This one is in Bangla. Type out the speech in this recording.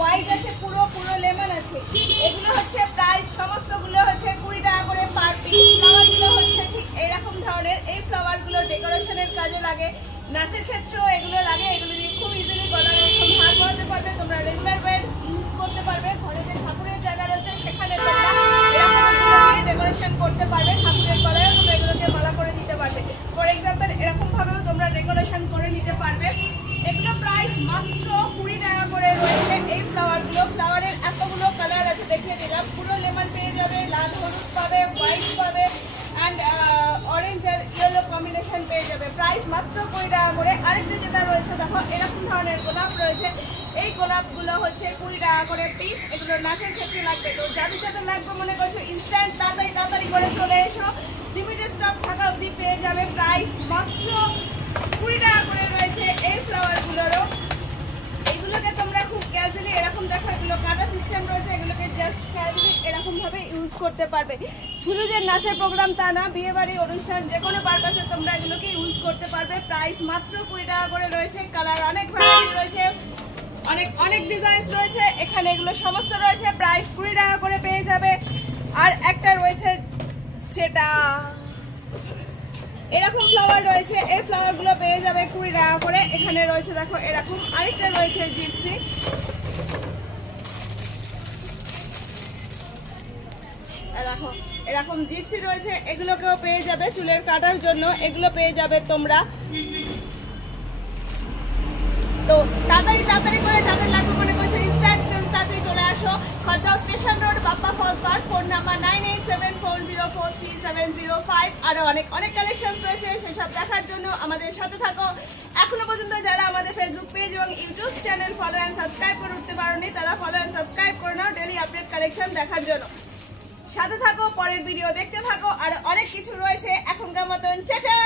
হোয়াইট আছে, পুরো পুরো লেমন আছে। এগুলো হচ্ছে প্রাইস সমস্তগুলো হচ্ছে 20 টাকা করে পার পিস। ফ্লাওয়ারগুলো হচ্ছে ঠিক এইরকম ধরনের। এই ফ্লাওয়ারগুলো ডেকোরেশনের কাজে লাগে, নাচের ক্ষেত্রেও এগুলো লাগে। এগুলো দিয়ে খুব ইজিলি গলার এরকম হার বানাতে পারবে, তোমরা রেগুলার ওয়্যার ইউজ করতে পারবে। ঘরে যে ঠাকুরের জায়গা রয়েছে সেখানে তোমরা এরকম এগুলো দিয়ে ডেকোরেশন করতে পারবে। ঠাকুরের গলায়ও তোমরা এগুলোকে মালা করে দিতে পারবে। ফর এক্সাম্পল এরকম ভাবেও তোমরা ডেকোরেশন করে নিতে পারবে। এগুলো প্রাইস মাত্র 20 টাকা করে রয়েছে। এই ফ্লাওয়ারগুলো, ফ্লাওয়ারের এতগুলো কালার আছে দেখিয়ে দিলাম। পুরো লেমন পেয়ে যাবে, লাল হলুদ পাবে, হোয়াইট পাবে অ্যান্ড অরেঞ্জ আর ইয়েলো কম্বিনেশন পেয়ে যাবে। প্রাইস মাত্র 20 টাকা করে। আরেকটা যেটা রয়েছে দেখো, এরকম ধরনের গোলাপ রয়েছে। এই গোলাপগুলো হচ্ছে 20 টাকা করে পিস। এগুলো নাচের ক্ষেত্রে লাগবে। তো যাদের যাদের লাগবে মনে করছো ইনস্ট্যান্ট তাড়াতাড়ি করে চলে এসো। লিমিটেড স্টক থাকা অবধি পেয়ে যাবে। প্রাইস মাত্র 20 টাকা করে রয়েছে এই ফ্লাওয়ারগুলোরও। এগুলোকে তোমরা খুব ক্যাজুয়ালি এরকম দেখো, এগুলো কাটা সিস্টেম রয়েছে। এগুলোকে জাস্ট ক্যাজুয়ালি এরকম ভাবে ইউজ করতে পারবে। শুধু যে নাচের প্রোগ্রাম তা না, বিয়ে বাড়ি অনুষ্ঠান যে কোনো পারপাসে তোমরা এগুলোকে ইউজ করতে পারবে। প্রাইস মাত্র 20 টাকা করে রয়েছে। কালার অনেক ভ্যারাইটি রয়েছে, অনেক ডিজাইন রয়েছে এখানে। এগুলো সমস্ত রয়েছে প্রাইস 20 টাকা করে পেয়ে যাবে। আর একটা রয়েছে যেটা এরকম ফ্লাওয়ার রয়েছে। এই ফ্লাওয়ারগুলো পেয়ে যাবে 20 টাকা করে। এখানে রয়েছে দেখো এরকম। আরেকটা রয়েছে জিপসি, দেখো এরকম জিপসি রয়েছে। এগুলোকেও পেয়ে যাবে চুলের কাটার জন্য। এগুলো পেয়ে যাবে তোমরা। তো তাড়াতাড়ি করে যাদের লাগবে মনে করছে ইনস্ট্যান্ট তাড়াতাড়ি চলে আসো। Khardah station road, Bappa first bar, phone number 9874043705। আরো অনেক কালেকশন রয়েছে, সেসব দেখার জন্য আমাদের সাথে থাকো। এখনো পর্যন্ত যারা আমাদের ফেসবুক পেজ এবং YouTube channel follow and subscribe করে উঠতে পারোনি, তারা ফলো অ্যান্ড সাবস্ক্রাইব করে নাও ডেইলি আপডেট কালেকশন দেখার জন্য। সাথে থাকো, পরের ভিডিও দেখতে থাকো। আর অনেক কিছু রয়েছে। এখনকার মতন টাটা।